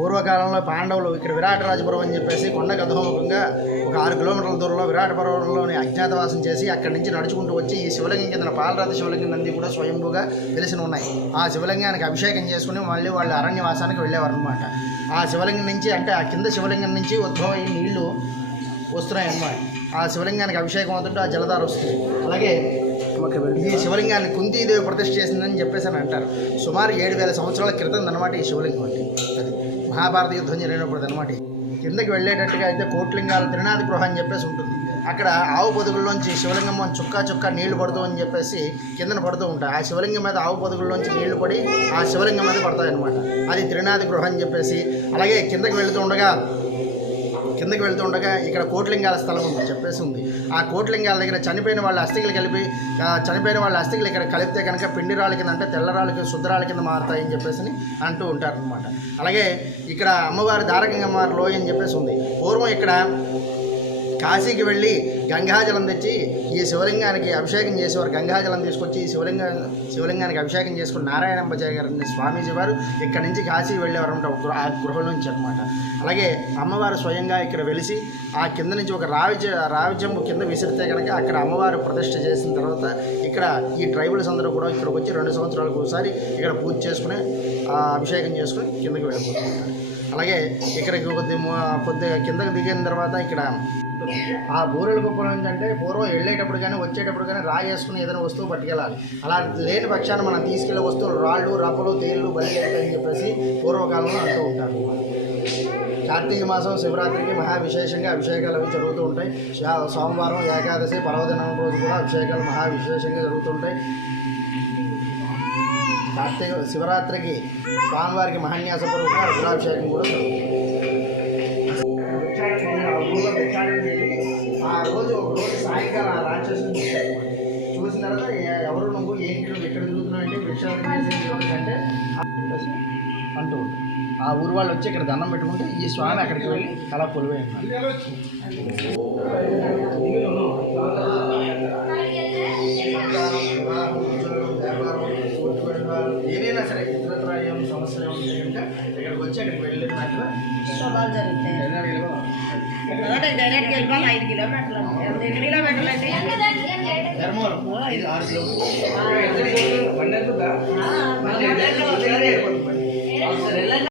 పూర్వకాలంలో పాండవులు ఇక్కడ విరాటరాజపురం అని చెప్పేసి కొండ గధోముఖంగా ఒక ఆరు కిలోమీటర్ల దూరంలో విరాట అజ్ఞాతవాసం చేసి అక్కడి నుంచి నడుచుకుంటూ వచ్చి ఈ శివలింగం కింద పాలరాతి శివలింగం నంది కూడా స్వయంభూగా తెలిసిన ఉన్నాయి. ఆ శివలింగానికి అభిషేకం చేసుకుని మళ్ళీ వాళ్ళు అరణ్యవాసానికి వెళ్ళేవారు అనమాట ఆ శివలింగం నుంచి అంటే ఆ కింద శివలింగం నుంచి ఉద్భవం నీళ్ళు వస్తున్నాయి అన్నమాట ఆ శివలింగానికి అభిషేకం అవుతుంటే ఆ జలధార వస్తుంది. అలాగే ఈ శివలింగాన్ని కుంతీదేవి ప్రతిష్ఠ చేసిందని చెప్పేసి అని అంటారు. సుమారు ఏడు వేల సంవత్సరాల క్రితం అనమాట ఈ శివలింగం అంటే అది. మహాభారత యుద్ధం జరిగినప్పుడు అనమాట కిందకి వెళ్ళేటట్టుగా అయితే కోట్లింగాల త్రినాథ గృహ అని చెప్పేసి ఉంటుంది. అక్కడ ఆవు పొదుగుల్లోంచి శివలింగం చుక్క చుక్క నీళ్ళు పడుతూ అని చెప్పేసి కిందన పడుతూ ఉంటాయి. ఆ శివలింగం మీద ఆవు పొదుగుల్లోంచి నీళ్ళు పడి ఆ శివలింగం మీద పడతాయి అనమాట అది త్రినాథ గృహం అని చెప్పేసి అలాగే కిందకి వెళుతూ ఉండగా కిందకి వెళ్తూ ఉండగా ఇక్కడ కోట్లింగాల స్థలం ఉంది చెప్పేసి ఉంది. ఆ కోట్లింగాల దగ్గర చనిపోయిన వాళ్ళ అస్థికలు కలిపి చనిపోయిన వాళ్ళ అస్థికలు ఇక్కడ కలిపితే కనుక పిండి రాళ్ళ కింద అంటే తెల్లరాళ్ళకి శుద్ధరాళ్ళ కింద మారుతాయని చెప్పేసి అంటూ ఉంటారనమాట అలాగే ఇక్కడ అమ్మవారి దారకంగమ్మారి లోయ అని చెప్పేసి ఉంది. పూర్వం ఇక్కడ కాశీకి వెళ్ళి గంగాజలం తెచ్చి ఈ శివలింగానికి అభిషేకం చేసేవారు గంగాజలం తీసుకొచ్చి ఈ శివలింగ శివలింగానికి అభిషేకం చేసుకుని నారాయణంబజయ్య గారిని స్వామీజీ వారు ఇక్కడ నుంచి కాశీ వెళ్ళేవారు అనమాట ఒక గృహ- ఆ గృహం నుంచి అనమాట అలాగే అమ్మవారు స్వయంగా ఇక్కడ వెలిసి ఆ కింద నుంచి ఒక రావి చె- రావి కింద విసిరితే కనుక అక్కడ అమ్మవారు ప్రతిష్ఠ చేసిన తర్వాత ఇక్కడ ఈ ట్రైబల్స్ అందరూ కూడా ఇక్కడికి వచ్చి రెండు సంవత్సరాలకు ఒకసారి ఇక్కడ పూజ చేసుకుని ఆ అభిషేకం చేసుకుని కిందకి వెళ్ళిపోతుంటారు అలాగే ఇక్కడికి కొద్ది కొద్దిగా కిందకి దిగిన తర్వాత ఇక్కడ ఆ బూరెల కుప్ప ఏంటంటే అంటే పూర్వం వెళ్ళేటప్పుడు కానీ వచ్చేటప్పుడు కానీ రా వేసుకుని ఏదైనా వస్తువు పట్టుకెళ్ళాలి. అలా లేని పక్షాన మనం తీసుకెళ్ళే వస్తువులు రాళ్ళు రప్పలు తేళ్ళు బలి అని చెప్పేసి పూర్వకాలంలో అంటూ ఉంటారు. కార్తీక మాసం శివరాత్రికి మహా విశేషంగా అభిషేకాలు అవి జరుగుతూ ఉంటాయి. సోమవారం ఏకాదశి పర్వదినం రోజు కూడా అభిషేకాలు మహా విశేషంగా జరుగుతుంటాయి కార్తీక శివరాత్రికి స్వామివారికి మహాన్యాసపూర్వక రుద్రాభిషేకం కూడా ఆ రోజు ఒక రోజు సాయంకాలం ఆ రాక్షసుని చూసిన తర్వాత ఎవరు నువ్వు ఏంటి నువ్వు ఎక్కడ తిరుగుతున్నావు అంటే భిక్షాటన అంటే అంటూ ఉంటారు. ఆ ఊరు వాళ్ళు వచ్చి ఇక్కడ దండం పెట్టుకుంటే ఈ స్వామి అక్కడికి వెళ్ళి అలా కొలువై ఉన్నారు ఏదైనా సరే కనుక ఇక్కడికి వచ్చి అక్కడికి వెళ్ళినట్టు శుభాలు జరుగుతాయి. అంటే డైరెక్ట్గా వెళ్ళిపోవాలి ఐదు కిలోమీటర్లు. ఎన్ని కిలోమీటర్లు అంటే? ఐదు ఆరు కిలోమీటర్లు.